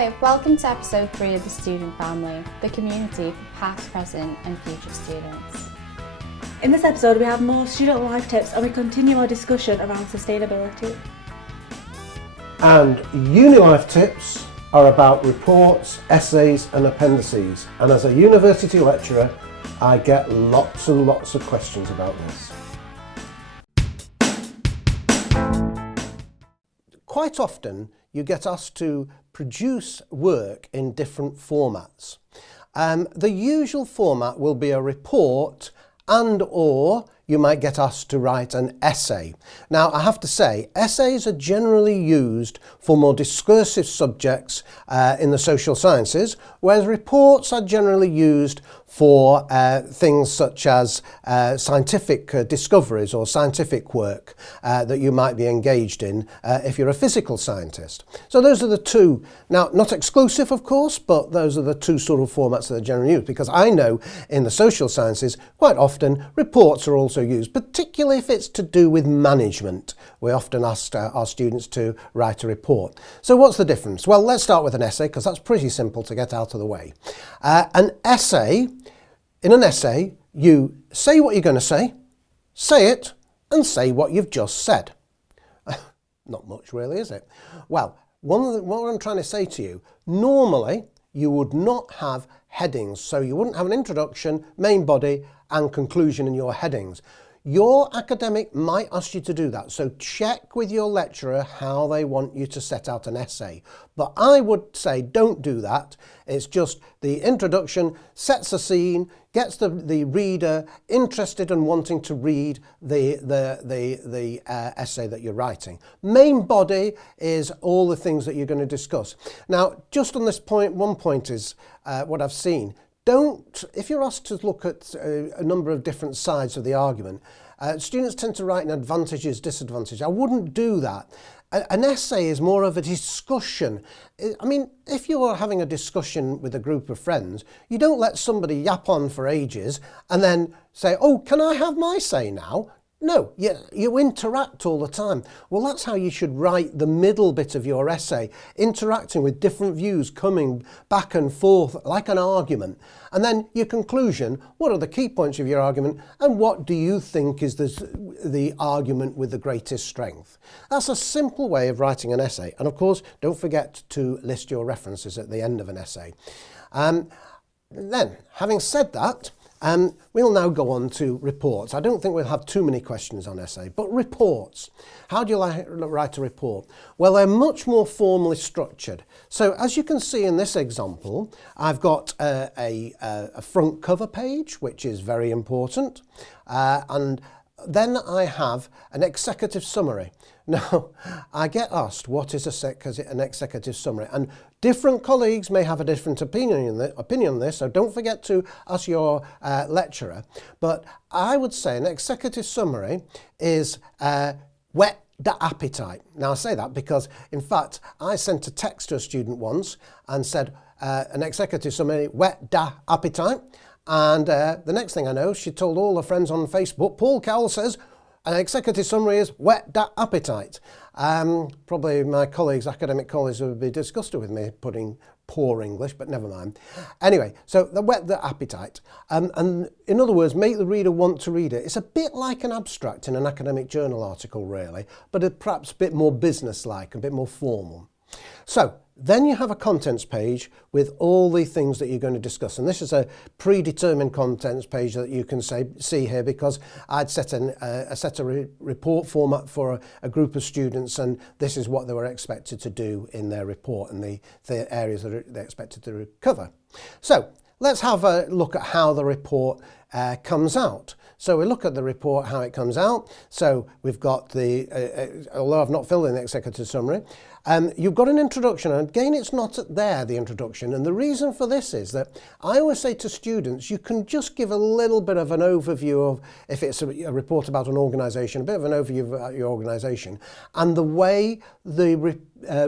Hi, welcome to episode 3 of the Student Family, the community for past, present and future students. In this episode we have more student life tips and we continue our discussion around sustainability. And uni life tips are about reports, essays and appendices. And as a university lecturer, I get lots and lots of questions about this. Quite often you get asked to produce work in different formats. The usual format will be a report and/or you might get asked to write an essay. Now, I have to say, essays are generally used for more discursive subjects in the social sciences, whereas reports are generally used for things such as scientific discoveries or scientific work that you might be engaged in if you're a physical scientist. So those are the two, now not exclusive of course, but those are the two sort of formats that are generally used, because I know in the social sciences quite often reports are also used, particularly if it's to do with management. We often ask our students to write a report. So what's the difference? Well, let's start with an essay, because that's pretty simple to get out of the way. In an essay, you say what you're going to say it, and say what you've just said. Not much really, is it? Well, what I'm trying to say to you, normally you would not have headings, so you wouldn't have an introduction, main body and conclusion in your headings. Your academic might ask you to do that, so check with your lecturer how they want you to set out an essay. But I would say don't do that. It's just the introduction sets a scene, gets the reader interested and wanting to read the essay that you're writing. Main body is all the things that you're going to discuss. Now, just on this point, one point is what I've seen. If you're asked to look at a number of different sides of the argument, students tend to write in advantages, disadvantages. I wouldn't do that. An essay is more of a discussion. I mean, if you're having a discussion with a group of friends, you don't let somebody yap on for ages and then say, oh, can I have my say now? No, you interact all the time. Well, that's how you should write the middle bit of your essay, interacting with different views, coming back and forth like an argument. And then your conclusion, what are the key points of your argument and what do you think is the argument with the greatest strength? That's a simple way of writing an essay. And of course, don't forget to list your references at the end of an essay. Then, having said that, we'll now go on to reports. I don't think we'll have too many questions on essay, but reports. How do you write a report? Well, they're much more formally structured. So as you can see in this example, I've got a front cover page, which is very important, and then I have an executive summary. Now, I get asked what is an executive summary, and different colleagues may have a different opinion on this, so don't forget to ask your lecturer. But I would say an executive summary is whet the appetite. Now, I say that because, in fact, I sent a text to a student once and said an executive summary, whet the appetite. And the next thing I know, she told all her friends on Facebook, Paul Cowell says, an executive summary is whet that appetite. Probably my academic colleagues would be disgusted with me putting poor English, but never mind. Anyway, so the whet the appetite. And in other words, make the reader want to read it. It's a bit like an abstract in an academic journal article, really, but perhaps a bit more business-like, a bit more formal. So, then you have a contents page with all the things that you're going to discuss. And this is a predetermined contents page that you can see here, because I'd set a report format for a group of students, and this is what they were expected to do in their report and the areas that they're expected to cover. So let's have a look at how the report comes out. So we look at the report, how it comes out. So we've got although I've not filled in the executive summary, you've got an introduction, and again it's not there, the introduction, and the reason for this is that I always say to students, you can just give a little bit of an overview of, if it's a report about an organisation, a bit of an overview of your organisation and the way the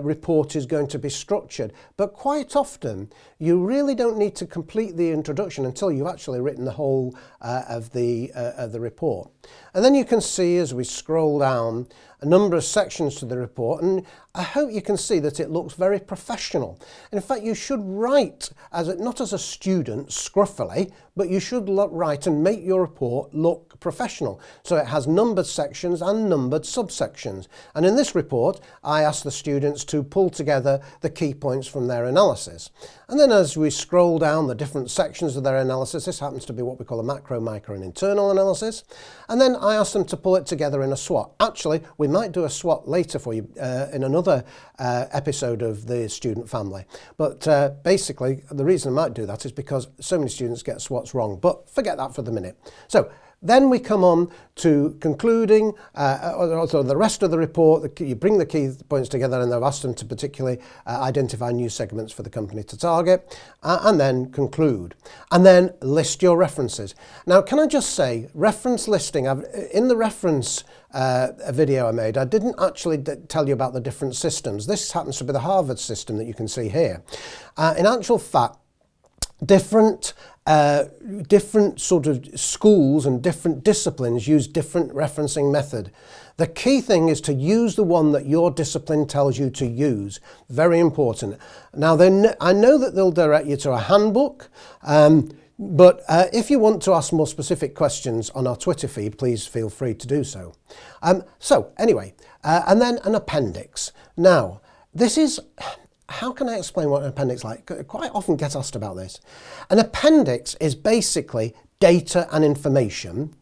report is going to be structured. But quite often you really don't need to complete the introduction until you've actually written the whole of the report. And then you can see as we scroll down a number of sections to the report, and I hope you can see that it looks very professional. In fact, you should write, not as a student, scruffily, but you should write and make your report look professional. So it has numbered sections and numbered subsections. And in this report, I asked the students to pull together the key points from their analysis. And then as we scroll down the different sections of their analysis, this happens to be what we call a macro, micro and internal analysis. And then I asked them to pull it together in a SWOT. Actually, we might do a SWOT later for you in another episode of the student family. But basically, the reason I might do that is because so many students get SWOTs wrong. But forget that for the minute. So then we come on to concluding, also the rest of the report. You bring the key points together, and they've asked them to particularly identify new segments for the company to target, and then conclude. And then list your references. Now, can I just say, reference listing, in the reference video I made, I didn't actually tell you about the different systems. This happens to be the Harvard system that you can see here. In actual fact, different sort of schools and different disciplines use different referencing method. The key thing is to use the one that your discipline tells you to use. Very important. Now, I know that they'll direct you to a handbook, but if you want to ask more specific questions on our Twitter feed, please feel free to do so. So anyway, and then an appendix. Now, this is... How can I explain what an appendix is like? I quite often get asked about this. An appendix is basically data and information.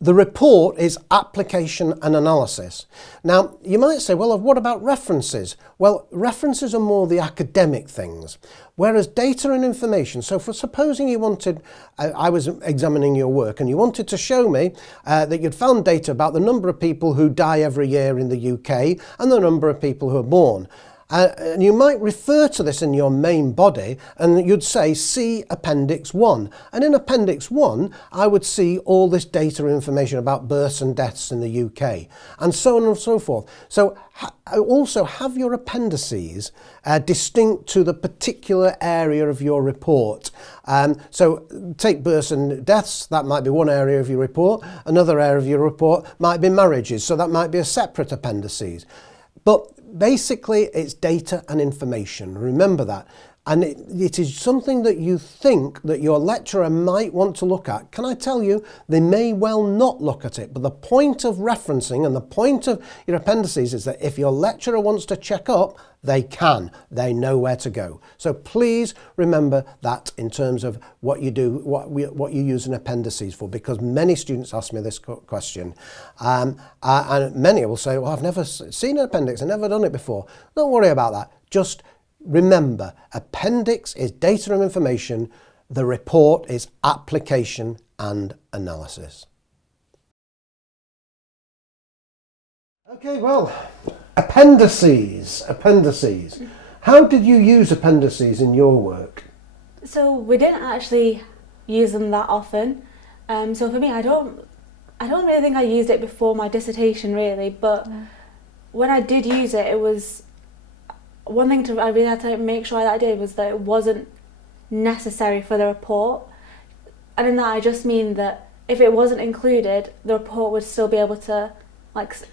The report is application and analysis. Now, you might say, well, what about references? Well, references are more the academic things, whereas data and information, so for supposing you wanted, I was examining your work and you wanted to show me that you'd found data about the number of people who die every year in the UK and the number of people who are born. And you might refer to this in your main body, and you'd say, see Appendix 1. And in Appendix 1, I would see all this data and information about births and deaths in the UK, and so on and so forth. So also have your appendices distinct to the particular area of your report. So take births and deaths, that might be one area of your report. Another area of your report might be marriages, so that might be a separate appendices. But basically, it's data and information. Remember that. And it is something that you think that your lecturer might want to look at. Can I tell you, they may well not look at it. But the point of referencing and the point of your appendices is that if your lecturer wants to check up, they can. They know where to go. So please remember that in terms of what you do, what you use an appendices for, because many students ask me this question. And many will say, well, I've never seen an appendix, I've never done it before. Don't worry about that. Just remember, appendix is data and information. The report is application and analysis. Okay, well, appendices. How did you use appendices in your work? So we didn't actually use them that often. So for me, I don't really think I used it before my dissertation, really. But when I did use it, it was one thing I really had to make sure that I did was that it wasn't necessary for the report. And in that, I just mean that if it wasn't included, the report would still be able to make sense.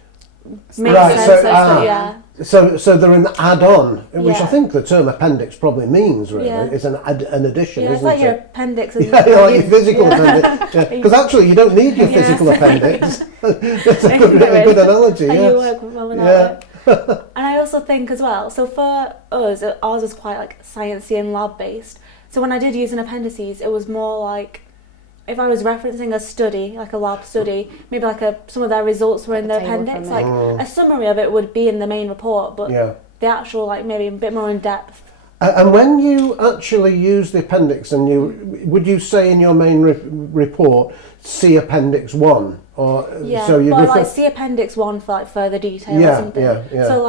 So they're an add-on, which Yeah. I think the term appendix probably means, really. Yeah. It's an addition, Yeah, it's isn't like it? your appendix. Yeah, like your physical appendix. Because actually, you don't need your physical appendix. That's a good analogy. And yes. you work well without it. And I also think as well, so for us, ours was quite like sciencey and lab based. So when I did use an appendices, it was more like if I was referencing a study, like a lab study, maybe like some of their results were in the appendix. Like a summary of it would be in the main report, but the actual maybe a bit more in depth. And when you actually use the appendix, and would you say in your main report, see Appendix 1? Or so you see Appendix 1 for further detail or something. Yeah. So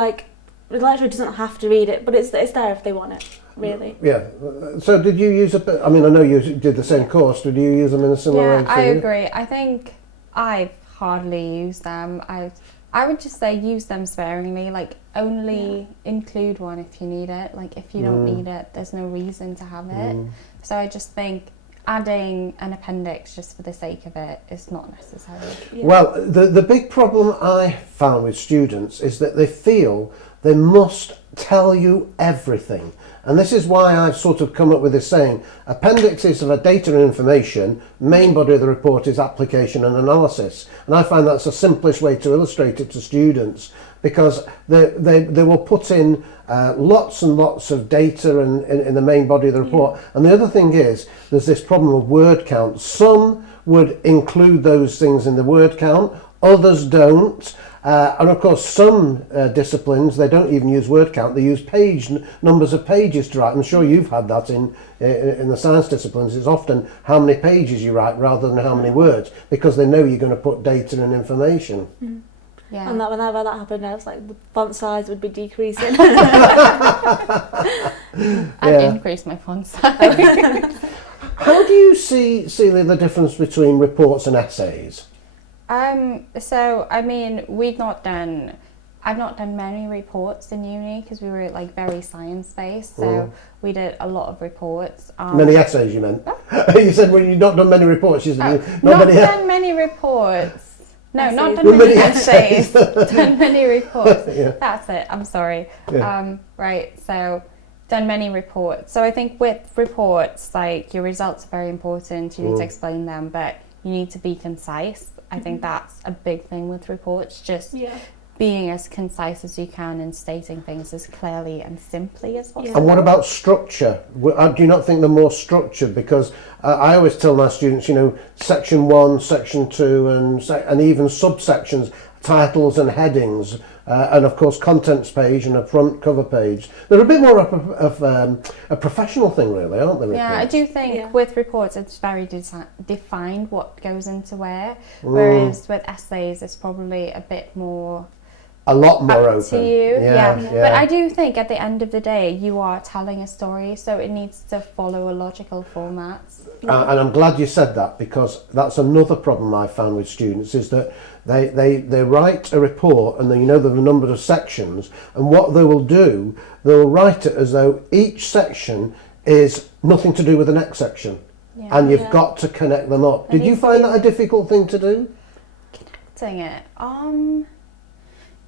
the lecturer doesn't have to read it, but it's there if they want it, really. Yeah. So did you use I know you did the same course. Did you use them in a similar way? Yeah, I agree. I think I've hardly used them. I would just say use them sparingly. Only include one if you need it. If you don't need it, there's no reason to have it. So I just think adding an appendix just for the sake of it is not necessary. Yeah. Well, the big problem I found with students is that they feel they must tell you everything. And this is why I've sort of come up with this saying, appendixes are data and information, main body of the report is application and analysis. And I find that's the simplest way to illustrate it to students, because they will put in lots and lots of data in the main body of the report. And the other thing is, there's this problem of word count. Some would include those things in the word count, others don't. And of course, some disciplines, they don't even use word count, they use numbers of pages to write. I'm sure you've had that in the science disciplines. It's often how many pages you write rather than how many words, because they know you're going to put data and information. Mm. Yeah. And whenever that happened, I was like, the font size would be decreasing. I'd increase my font size. How do you see, Celia, the difference between reports and essays? So I mean, I've not done many reports in uni because we were like very science based, so we did a lot of reports. Many essays, you meant? You said when you've not done many reports, you said not done many reports. No, Essays. not done many essays. Done many reports. Yeah. That's it. I'm sorry. Yeah. Right. So done many reports. So I think with reports, like your results are very important. You need to explain them, but you need to be concise. I think that's a big thing with reports. Just being as concise as you can and stating things as clearly and simply as possible. And what about structure? Do you not think they're more structured? Because I always tell my students, section 1, section 2 and even subsections, titles and headings, and of course contents page and a front cover page. They're a bit more of a professional thing, really, aren't they? Yeah, I do think with reports it's very defined what goes into where, whereas with essays it's probably a bit more... A lot more up open. to you, Yeah. But I do think at the end of the day you are telling a story, so it needs to follow a logical format. And I'm glad you said that, because that's another problem I found with students, is that they write a report and then there are a number of sections, and what they will do, they'll write it as though each section is nothing to do with the next section, and you've got to connect them up. Did you find that a difficult thing to do? Connecting it?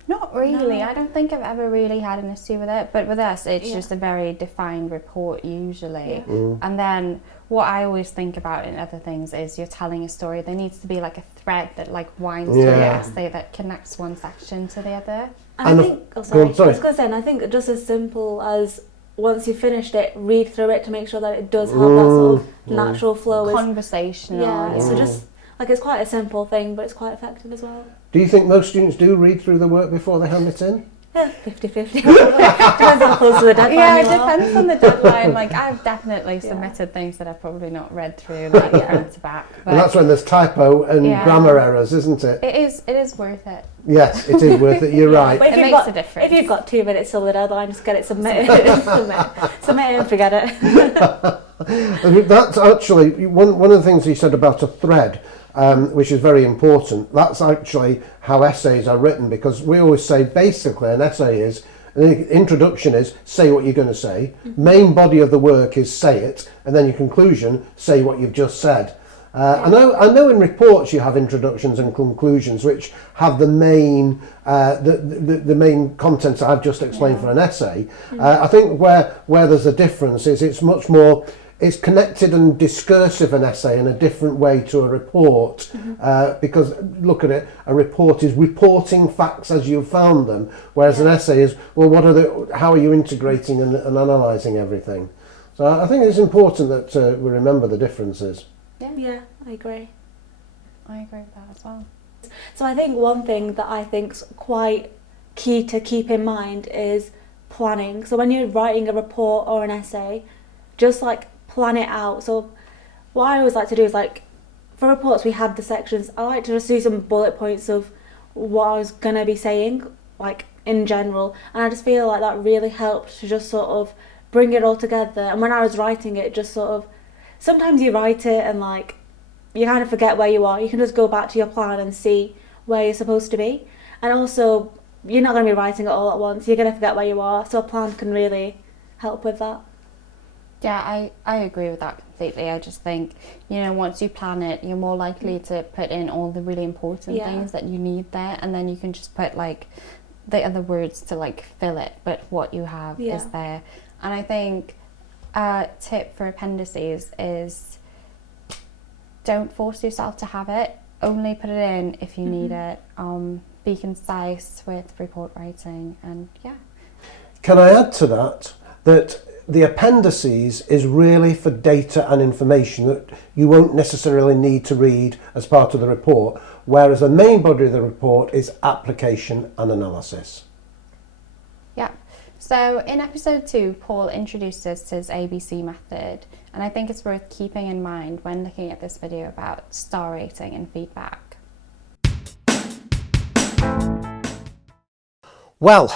Not really. No. I don't think I've ever really had an issue with it, but with us it's just a very defined report usually. And then what I always think about in other things is you're telling a story, there needs to be like a thread that like winds through the essay that connects one section to the other. And I think, I was going to say, and I think just as simple as once you've finished it, read through it to make sure that it does have that sort of natural flow. Conversational. Yeah, so just, like, it's quite a simple thing, but it's quite effective as well. Do you think most students do read through the work before they hand it in? Yeah, 50-50. Depends how close to the deadline Yeah, it you are. depends on the deadline. Like, I've definitely submitted things that I've probably not read through, like, front to back. But And that's when there's typo and grammar errors, isn't it? It is worth it. Yes, it is worth it, you're right. But It makes a difference. If you've got 2 minutes till the deadline, just get it submitted. Submit it and forget it. That's actually one of the things he said about a thread, which is very important. That's actually how essays are written, because we always say basically an essay is, the introduction is say what you're going to say, main body of the work is say it, and then your conclusion, say what you've just said. I know in reports you have introductions and conclusions which have the main the main contents I've just explained for an essay. I think where there's a difference is it's much more, it's connected and discursive, an essay, in a different way to a report, because look at it, a report is reporting facts as you've found them, whereas an essay is, well, how are you integrating and analysing everything? So I think it's important that we remember the differences. Yeah, I agree. I agree with that as well. So I think one thing that I think's quite key to keep in mind is planning. So when you're writing a report or an essay, just like plan it out. So what I always like to do is, like, for reports we had the sections, I like to just do some bullet points of what I was going to be saying, like in general, and I just feel like that really helped to just sort of bring it all together. And when I was writing it, just sort of, sometimes you write it and like you kind of forget where you are. You can just go back to your plan and see where you're supposed to be. And also, you're not going to be writing it all at once. You're going to forget where you are. So a plan can really help with that. Yeah, I agree with that completely. I just think, once you plan it, you're more likely to put in all the really important things that you need there, and then you can just put like the other words to like fill it, but what you have is there. And I think a tip for appendices is don't force yourself to have it. Only put it in if you need it. Be concise with report writing, and Can I add to that the appendices is really for data and information that you won't necessarily need to read as part of the report, whereas the main body of the report is application and analysis. Yeah. So in episode 2, Paul introduced us to his ABC method, and I think it's worth keeping in mind when looking at this video about star rating and feedback. Well,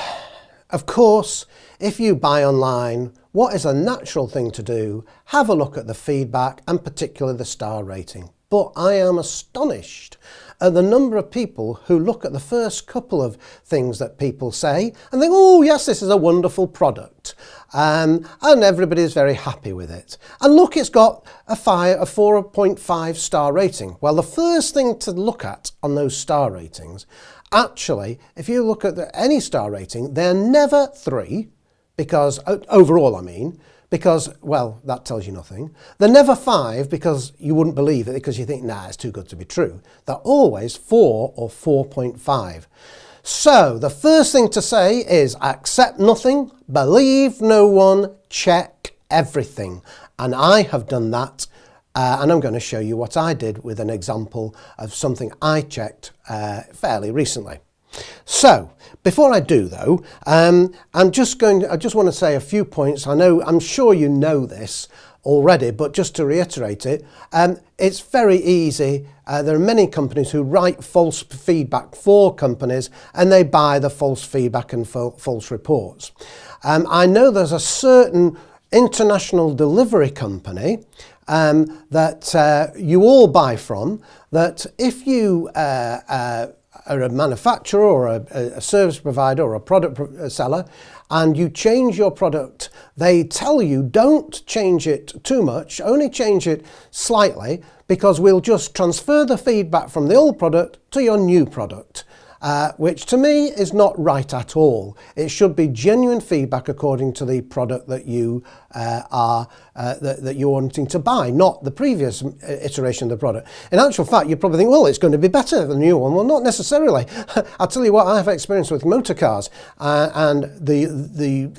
of course, if you buy online, what is a natural thing to do? Have a look at the feedback and particularly the star rating. But I am astonished at the number of people who look at the first couple of things that people say and think, oh yes, this is a wonderful product. And everybody is very happy with it. And look, it's got a 4.5 star rating. Well, the first thing to look at on those star ratings, actually, if you look at any star rating, they're never 3, because overall, because, well, that tells you nothing. They're never 5 because you wouldn't believe it, because you think, nah, it's too good to be true. They're always 4 or 4.5. So the first thing to say is accept nothing, believe no one, check everything. And I have done that. And I'm going to show you what I did with an example of something I checked fairly recently. So, before I do though, I just want to say a few points. I'm sure you know this already, but just to reiterate it, it's very easy. There are many companies who write false feedback for companies, and they buy the false feedback and false reports. I know there's a certain international delivery company that you all buy from, that if you are a manufacturer or a service provider or a product seller and you change your product, they tell you don't change it too much, only change it slightly, because we'll just transfer the feedback from the old product to your new product. Which to me is not right at all. It should be genuine feedback according to the product that you that you're wanting to buy, not the previous iteration of the product. In actual fact, you probably think, well, it's going to be better than the new one. Well, not necessarily. I'll tell you what I have experience with motor cars, and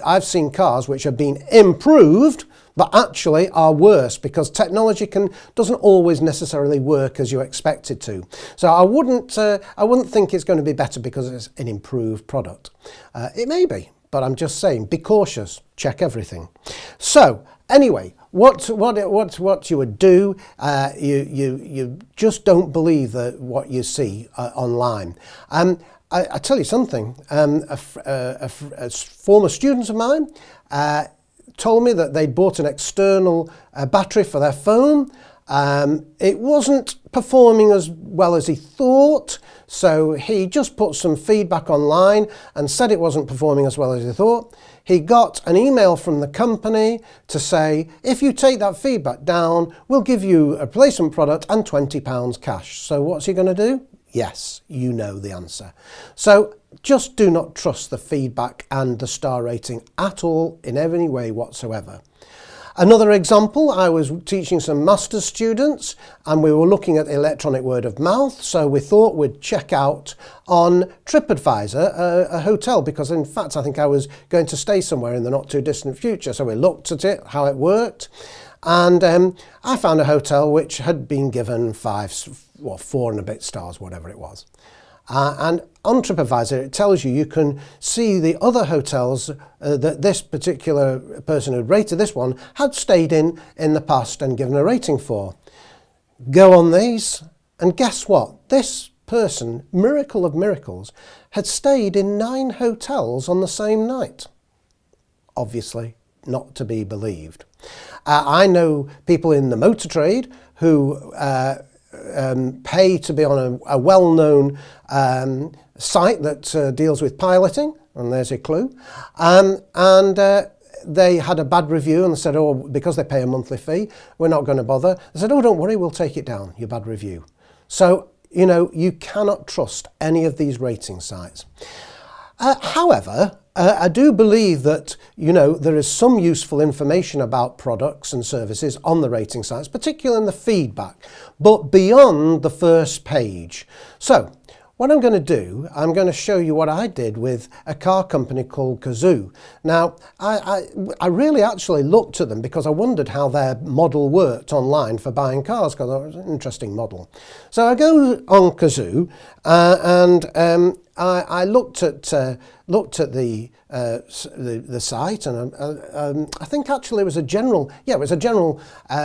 I've seen cars which have been improved but actually are worse, because technology doesn't always necessarily work as you expect it to. So I wouldn't think it's going to be better because it's an improved product. It may be, but I'm just saying, be cautious, check everything. So anyway, what you would do, you just don't believe what you see online. I tell you something. A former student of mine told me that they bought an external battery for their phone. It wasn't performing as well as he thought, so he just put some feedback online and said it wasn't performing as well as he thought. He got an email from the company to say, if you take that feedback down, we'll give you a replacement product and £20 cash. So what's he going to do? Yes, you know the answer. So just do not trust the feedback and the star rating at all in any way whatsoever. Another example, I was teaching some master's students and we were looking at electronic word of mouth, so we thought we'd check out on TripAdvisor a hotel, because in fact I think I was going to stay somewhere in the not too distant future. So we looked at it, how it worked, and I found a hotel which had been given 4 and a bit stars, whatever it was. And on TripAdvisor, it tells you can see the other hotels that this particular person who rated this one had stayed in the past and given a rating for. Go on these, and guess what? This person, miracle of miracles, had stayed in 9 hotels on the same night. Obviously not to be believed. I know people in the motor trade who pay to be on a well-known site that deals with piloting, and there's a clue. And they had a bad review and they said, oh, because they pay a monthly fee, we're not going to bother. They said, oh, don't worry, we'll take it down, your bad review. So, you know, you cannot trust any of these rating sites. However, I do believe that, you know, there is some useful information about products and services on the rating sites, particularly in the feedback, but beyond the first page. So, what I'm going to do, I'm going to show you what I did with a car company called Kazoo. Now, I really actually looked at them because I wondered how their model worked online for buying cars, because it was an interesting model. So I go on Kazoo and I looked at the site, and I think actually it was a general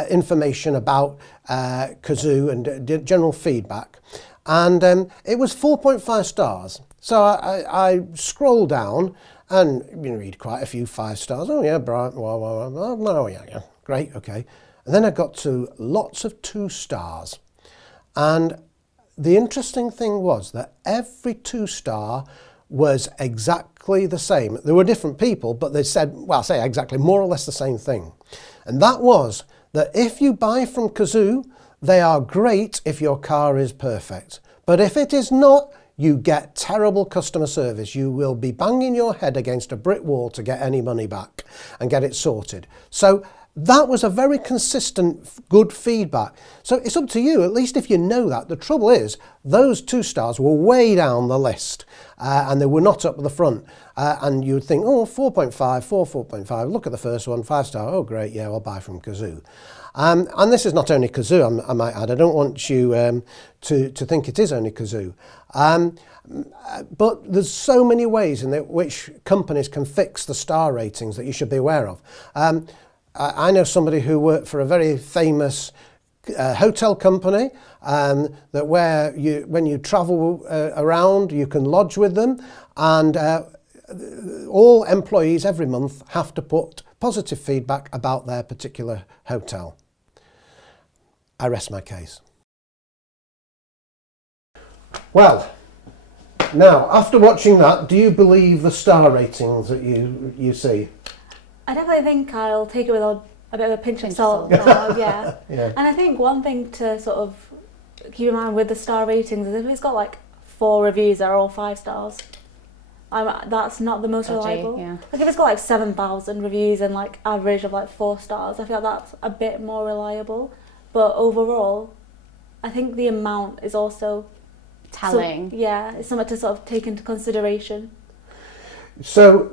information about Kazoo and general feedback. And it was 4.5 stars. So I scroll down and you read quite a few 5 stars. Oh yeah, bright, oh yeah, great, okay. And then I got to lots of 2 stars. And the interesting thing was that every 2 star was exactly the same. There were different people, but they said, well, say exactly more or less the same thing. And that was that if you buy from Kazoo, they are great if your car is perfect. But if it is not, you get terrible customer service. You will be banging your head against a brick wall to get any money back and get it sorted. So that was a very consistent, good feedback. So it's up to you, at least if you know that. The trouble is, those 2 stars were way down the list and they were not up at the front. And you would think, oh, 4.5, 4.5, look at the first one, 5 star, oh great, yeah, I'll buy from Kazoo. And this is not only Kazoo, I might add. I don't want you to think it is only Kazoo. But there's so many ways in which companies can fix the star ratings that you should be aware of. I know somebody who worked for a very famous hotel company that when you travel around, you can lodge with them, and all employees every month have to put positive feedback about their particular hotel. I rest my case. Well, now, after watching that, do you believe the star ratings that you see? I definitely think I'll take it with a bit of a pinch of salt. Yeah. Yeah. And I think one thing to sort of keep in mind with the star ratings is if it's got like 4 reviews that are all 5 stars, that's not the most reliable. Yeah. Like if it's got like 7,000 reviews and like average of like 4 stars, I feel like that's a bit more reliable. But overall, I think the amount is also Telling. it's something to sort of take into consideration. So,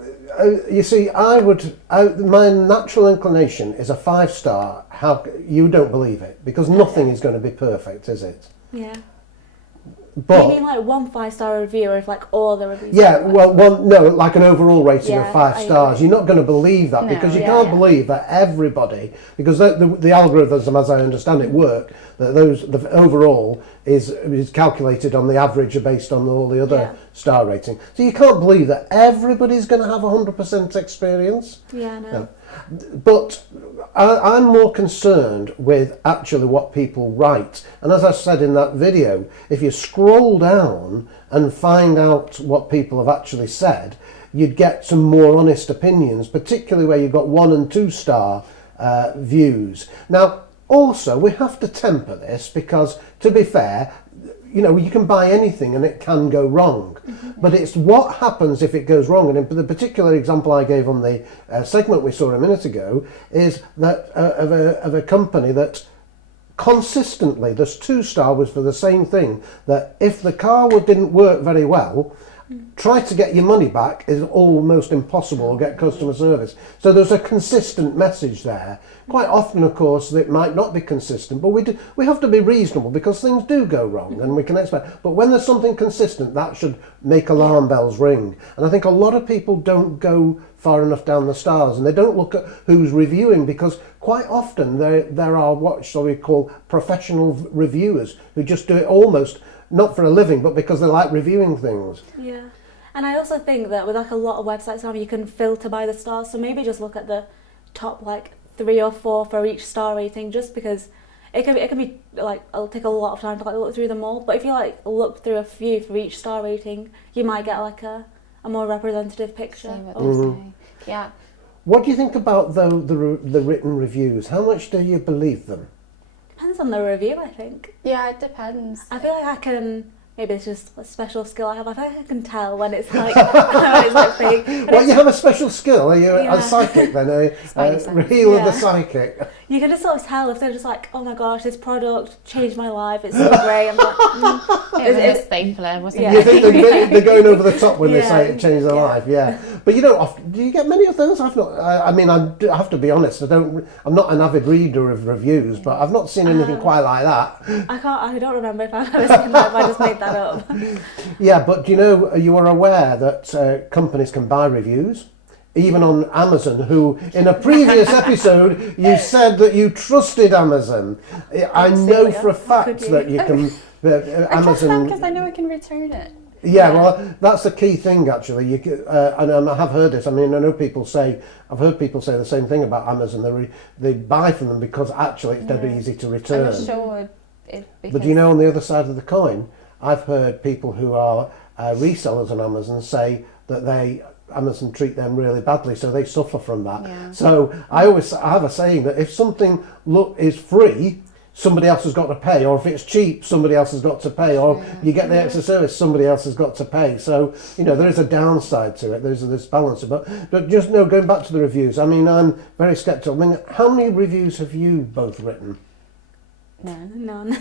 you see, my natural inclination is a 5 star. You don't believe it, because nothing is going to be perfect, is it? Yeah. But, you mean like 1 5-star review, or if like all the reviews? Yeah, well, like an overall rating of 5 stars. You're not going to believe that, No, because you can't believe that everybody, because the algorithms, as I understand it, work, that the overall is calculated on the average based on all the other star rating. So you can't believe that everybody's going to have 100% experience. Yeah, no. But I'm more concerned with actually what people write. And as I said in that video, if you scroll down and find out what people have actually said, you'd get some more honest opinions, particularly where you've got 1 and 2 star views. Now, also, we have to temper this because, to be fair, you know, you can buy anything and it can go wrong. Mm-hmm. But it's what happens if it goes wrong. And in the particular example I gave on the segment we saw a minute ago is that of a company that consistently, this 2 star was for the same thing, that if the car didn't work very well, try to get your money back is almost impossible to get customer service. So there's a consistent message there. Quite often, of course, it might not be consistent, but we have to be reasonable because things do go wrong and we can expect. But when there's something consistent, that should make alarm bells ring. And I think a lot of people don't go far enough down the stars and they don't look at who's reviewing, because quite often there are what shall we call professional reviewers who just do it almost not for a living, but because they like reviewing things. Yeah. And I also think that with like a lot of websites now, you can filter by the stars. So maybe just look at the top like 3 or 4 for each star rating, just because it can be like, it'll take a lot of time to like look through them all. But if you like look through a few for each star rating, you might get like a more representative picture. See what they're saying. Yeah. What do you think about the written reviews? How much do you believe them? Depends on the review, I think. Yeah, it depends. I feel like I can. Maybe it's just a special skill I have. I feel like I can tell when it's like, when it's like fake. Well, you have a special skill. Are you a Yeah. psychic then? Spidey sense. Raheela the Yeah. psychic. You can just sort of tell if they're just like, oh my gosh, this product changed my life. It's so great. I'm like, It was Is- a stapler, wasn't Yeah. You it? think they're going over the top when they Yeah. say it changed their life? Yeah. But you don't often. Do you get many of those? I've not. I mean, I have to be honest. I'm not an avid reader of reviews, but I've not seen anything quite like that. I don't remember if I've ever seen that, if I just made that up. Yeah, but do you know, you are aware that companies can buy reviews, even on Amazon, who in a previous episode you said that you trusted Amazon. I know Celia, for a fact could you? that you can. I trust them Amazon. because I know I can return it. Yeah, well, that's the key thing actually. And I have heard this. I mean, I know I've heard people say the same thing about Amazon. They buy from them because actually it's dead easy to return. I'm assured But do you know, on the other side of the coin, I've heard people who are resellers on Amazon say that Amazon treat them really badly, so they suffer from that. Yeah. So I have a saying that if something is free, somebody else has got to pay, or if it's cheap, somebody else has got to pay, or you get the extra service, somebody else has got to pay. So, there is a downside to it. There's this balance. But just going back to the reviews, I mean, I'm very sceptical. I mean, how many reviews have you both written? None.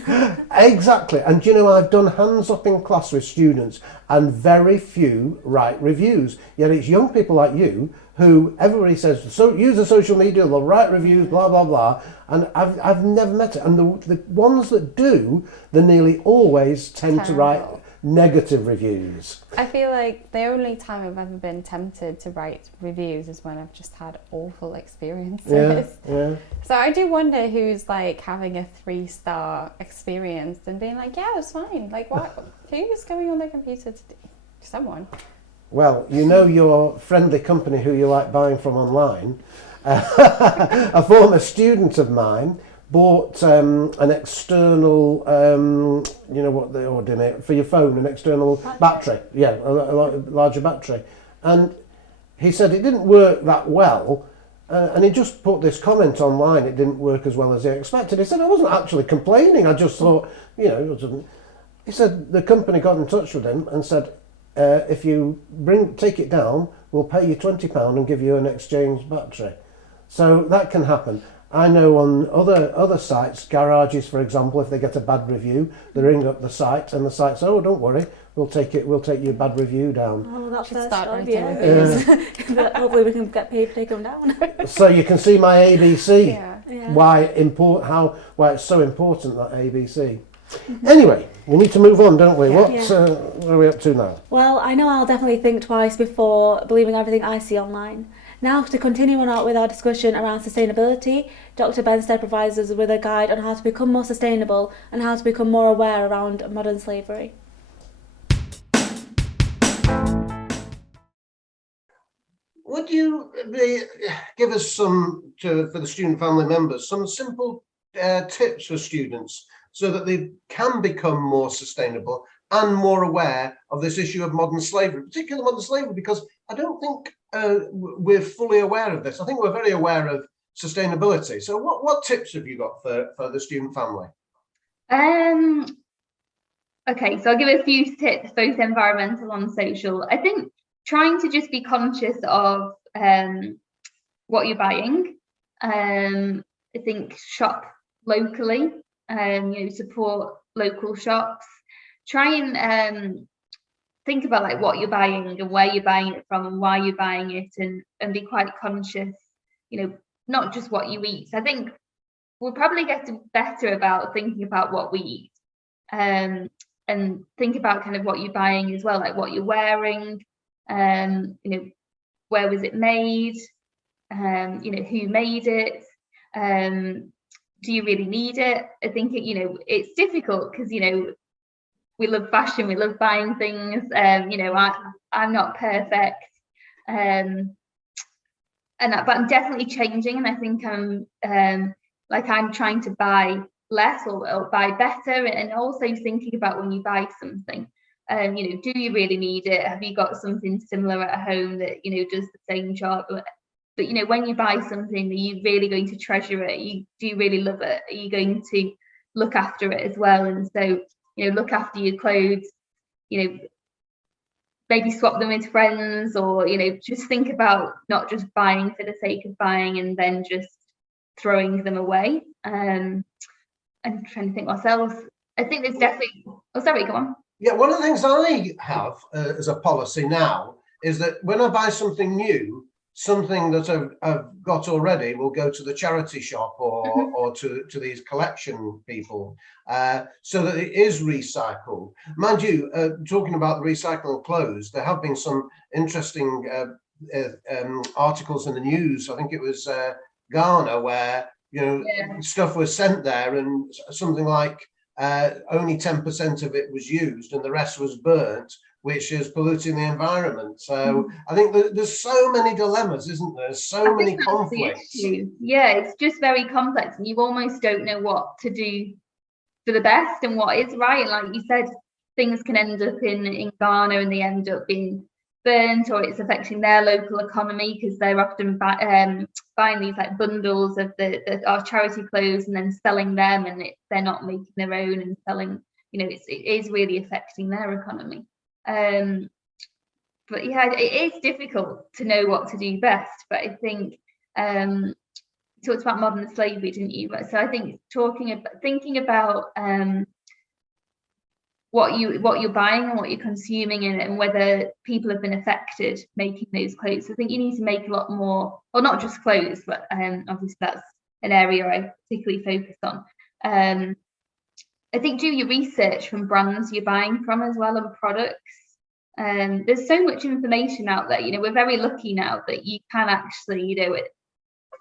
Exactly. And I've done hands up in class with students and very few write reviews. Yet it's young people like you who everybody says, so use the social media, they'll write reviews, blah, blah, blah. And I've never met it. And the ones that do, they nearly always tend to write Terrible. negative reviews. I feel like the only time I've ever been tempted to write reviews is when I've just had awful experiences. Yeah. So I do wonder who's like having a 3-star experience and being like, yeah, it was fine. Like, what? Who's going on their computer to do? Someone. Well, your friendly company who you like buying from online, a former student of mine bought an external, what they ordinate for your phone, an external battery. Yeah, a larger battery. And he said it didn't work that well. And he just put this comment online, it didn't work as well as he expected. He said, I wasn't actually complaining, I just thought, he said the company got in touch with him and said, if you take it down, we'll pay you £20 and give you an exchange battery. So that can happen. I know on other sites, garages for example, if they get a bad review, they ring up the site and the site says, oh, don't worry, we'll take your bad review down. Oh, that's Should first start job, writing yeah. But hopefully we can get paid to take them down. So you can see my ABC, Yeah. why it's so important, that ABC. Anyway, we need to move on, don't we? What are we up to now? Well, I know I'll definitely think twice before believing everything I see online. Now, to continue on with our discussion around sustainability, Dr Benstead provides us with a guide on how to become more sustainable and how to become more aware around modern slavery. Would you give us for the student family members, some simple tips for students so that they can become more sustainable and more aware of this issue of modern slavery, particularly modern slavery, because I don't think we're fully aware of this. I think we're very aware of sustainability. So what tips have you got for the student family? Okay, so I'll give a few tips, both environmental and social. I think trying to just be conscious of what you're buying. I think shop locally, support local shops. Try and think about like what you're buying and where you're buying it from and why you're buying it, and be quite conscious, not just what you eat. I think we'll probably get better about thinking about what we eat, and think about kind of what you're buying as well, like what you're wearing, where was it made, who made it, do you really need it? I think it's difficult because we love fashion, we love buying things. I'm not perfect, but I'm definitely changing, and I think I'm trying to buy less or buy better, and also thinking about when you buy something, do you really need it? Have you got something similar at home that does the same job? But, you know, when you buy something, are you really going to treasure it? Do you really love it? Are you going to look after it as well? And so, you know, look after your clothes, you know, maybe swap them with friends, or, you know, just think about not just buying for the sake of buying and then just throwing them away. I'm trying to think what else. I think there's definitely, oh, sorry, go on. Yeah, one of the things I have as a policy now is that when I buy something new, something that I've got already will go to the charity shop or to these collection people, so that it is recycled. Mind you, talking about the recycling clothes, there have been some interesting articles in the news. I think it was Ghana, where, you know, stuff was sent there and something like only 10% of it was used and the rest was burnt, which is polluting the environment. So I think there's so many dilemmas, isn't there? There's so many conflicts. Yeah, it's just very complex, and you almost don't know what to do for the best and what is right. And like you said, things can end up in Ghana and they end up being burnt, or it's affecting their local economy because they're often buying these like bundles of our charity clothes and then selling them, and they're not making their own and selling, you know, it is really affecting their economy. But yeah, it is difficult to know what to do best. But I think you talked about modern slavery, didn't you? So I think thinking about what you're buying and what you're consuming, and whether people have been affected making those clothes. I think you need to make a lot more, or not just clothes, but obviously that's an area I particularly focus on. I think do your research from brands you're buying from as well, and products. There's so much information out there. You know, we're very lucky now that you can actually, you know,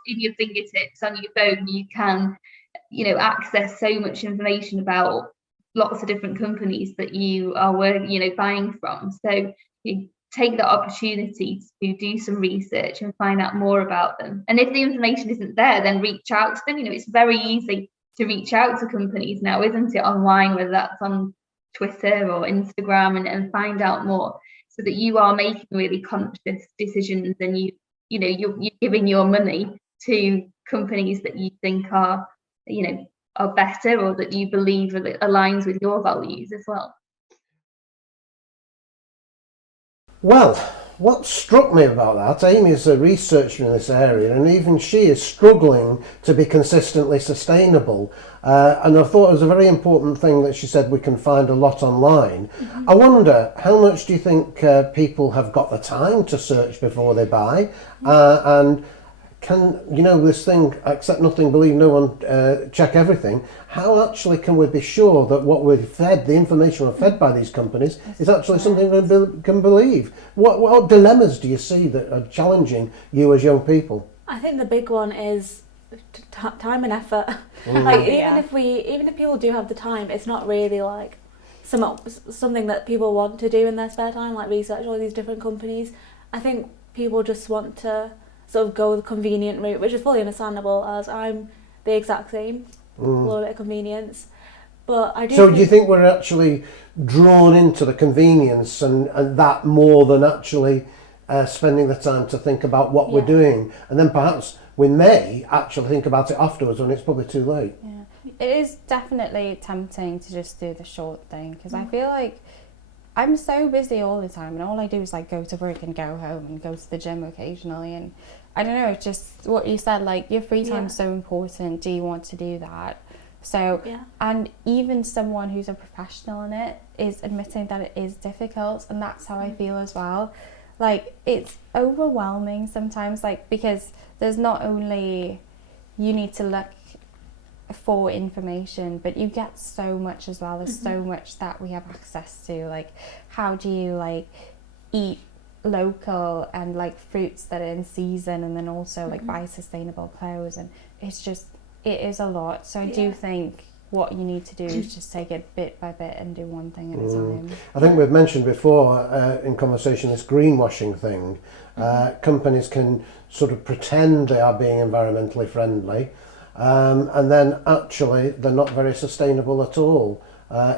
in your fingertips on your phone, you can, you know, access so much information about lots of different companies that you are, you know, buying from. So you take the opportunity to do some research and find out more about them. And if the information isn't there, then reach out to them. You know, it's very easy to reach out to companies now, isn't it, online, whether that's on Twitter or Instagram, and find out more, so that you are making really conscious decisions, and you know you're giving your money to companies that you think are, you know, are better, or that you believe aligns with your values as well. Well, what struck me about that, Amy is a researcher in this area, and even she is struggling to be consistently sustainable. And I thought it was a very important thing that she said we can find a lot online. I wonder, how much do you think people have got the time to search before they buy? And can, you know, this thing, accept nothing, believe no one, check everything. How actually can we be sure that what we're fed, the information we're fed by these companies, is actually something we can believe? What dilemmas do you see that are challenging you as young people? I think the big one is time and effort. Like even if people do have the time, it's not really like something that people want to do in their spare time, like research all these different companies. I think people just want to sort of go the convenient route, which is fully understandable, as I'm the exact same. A little bit of convenience. But I do. So do you think we're actually drawn into the convenience and that more than actually spending the time to think about what we're doing? And then perhaps we may actually think about it afterwards when it's probably too late. Yeah. It is definitely tempting to just do the short thing, because I feel like I'm so busy all the time, and all I do is like go to work and go home and go to the gym occasionally, and I don't know, it's just what you said, like your free time is so important. Do you want to do that? So, and even someone who's a professional in it is admitting that it is difficult, and that's how I feel as well. Like, it's overwhelming sometimes, like, because there's not only you need to look for information, but you get so much as well. There's so much that we have access to, like how do you like eat local and like fruits that are in season, and then also like buy sustainable clothes, and it is a lot. So I do think what you need to do is just take it bit by bit and do one thing at a time. I think we've mentioned before in conversation this greenwashing thing. Companies can sort of pretend they are being environmentally friendly, and then actually they're not very sustainable at all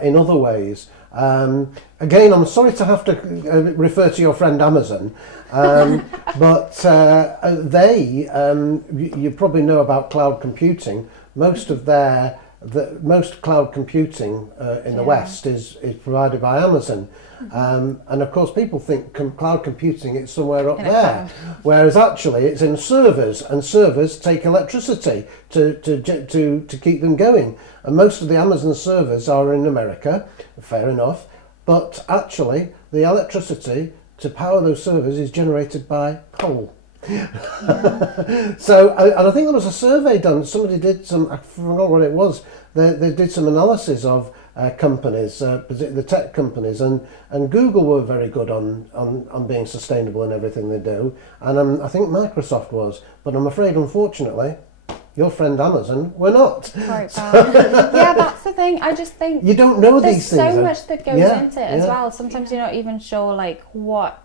in other ways. Again, I'm sorry to have to refer to your friend Amazon, but they, you probably know about cloud computing. Most of most cloud computing in the West is provided by Amazon. And of course people think cloud computing is somewhere up there, whereas actually it's in servers, and servers take electricity to keep them going. And most of the Amazon servers are in America, fair enough, but actually the electricity to power those servers is generated by coal. So, and I think there was a survey done, somebody did some, I forgot what it was, they did some analysis of companies, the tech companies, and Google were very good on being sustainable in everything they do, and I think Microsoft was, but I'm afraid, unfortunately, your friend Amazon were not. Quite bad. Yeah, that's the thing. I just think you don't know there's these things. so much that goes into it as well. Sometimes you're not even sure like what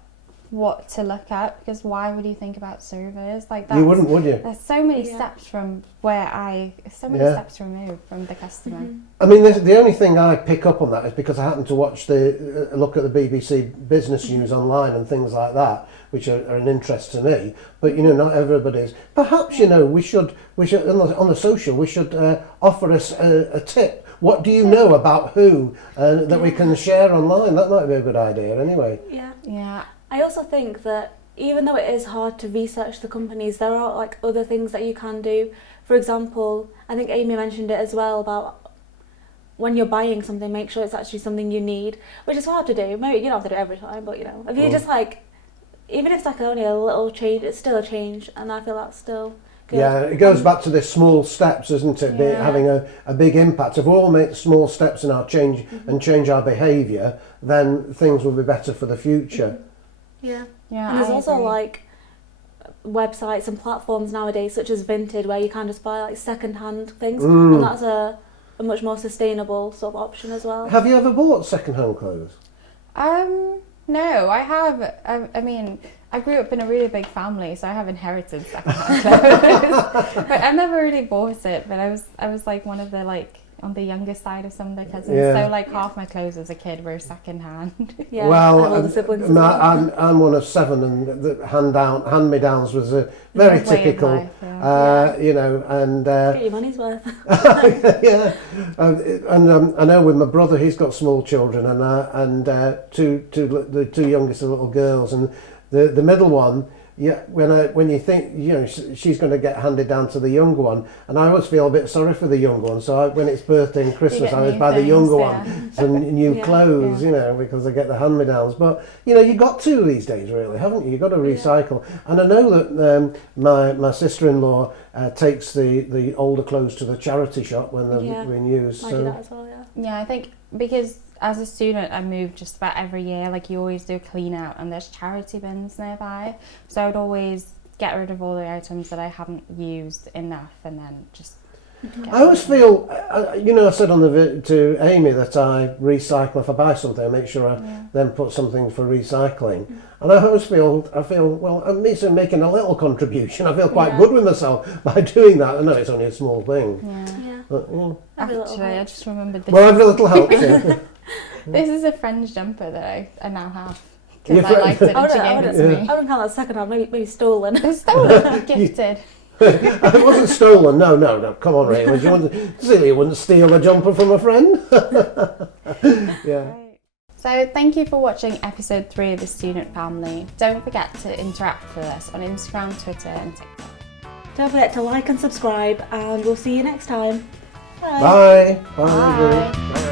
to look at, because why would you think about servers like that? You wouldn't, would you? There's so many steps from steps removed from the customer. I mean, the only thing I pick up on that is because I happen to watch look at the BBC Business News online and things like that, which are an interest to me. But you know, not everybody's. Perhaps you know, we should on the social we should offer us a tip. What do you know about who that we can share online? That might be a good idea. Anyway. Yeah. I also think that even though it is hard to research the companies, there are like other things that you can do. For example, I think Amy mentioned it as well about when you're buying something, make sure it's actually something you need, which is hard to do. Maybe you don't have to do it every time, but you know, if you just like, even if it's like only a little change, it's still a change, and I feel that's still good. Yeah, it goes back to the small steps, isn't it? Having a big impact. If we all make small steps in our change and change our behaviour, then things will be better for the future. Yeah. Yeah. And there's I also agree. like websites and platforms nowadays, such as Vinted, where you can just buy like second-hand things, and that's a much more sustainable sort of option as well. Have you ever bought second-hand clothes? No, I have. I mean, I grew up in a really big family, so I have inherited second-hand clothes. But I never really bought it. But I was like one of the like on the younger side of some of the cousins. So like half my clothes as a kid were second-hand. Yeah, Well, I have all the siblings as well. I'm one of 7, and the hand-me-downs was a very Way of typical, life, you know, and Get your money's worth. yeah, and I know with my brother, he's got small children, and the two youngest are little girls, and the middle one. Yeah, when you think, you know, she's going to get handed down to the younger one, and I always feel a bit sorry for the younger one. So when it's birthday and Christmas, I always buy the younger one some new clothes, you know, because they get the hand-me-downs. But you know, you got to these days, really, haven't you? You got to recycle. And I know that my sister-in-law takes the older clothes to the charity shop when they're being used. I do that as well. Yeah, I think because as a student I move just about every year, like you always do a clean out and there's charity bins nearby, so I would always get rid of all the items that I haven't used enough and then just I always feel, you know, I said to Amy that I recycle. If I buy something, I make sure I then put something for recycling. And I always feel, well, I'm making a little contribution. I feel quite good with myself by doing that. I know it's only a small thing. But, Actually, I just remembered this. well, every little helps. Yeah. This is a French jumper that I now have. Because I liked it and she gave it to me. I wouldn't count that second hand, maybe stolen. It's stolen, gifted. It wasn't stolen. No. Come on, Ray. Celia wouldn't steal a jumper from a friend. Yeah. So thank you for watching episode 3 of The Student Family. Don't forget to interact with us on Instagram, Twitter and TikTok. Don't forget to like and subscribe, and we'll see you next time. Bye. Bye. Bye.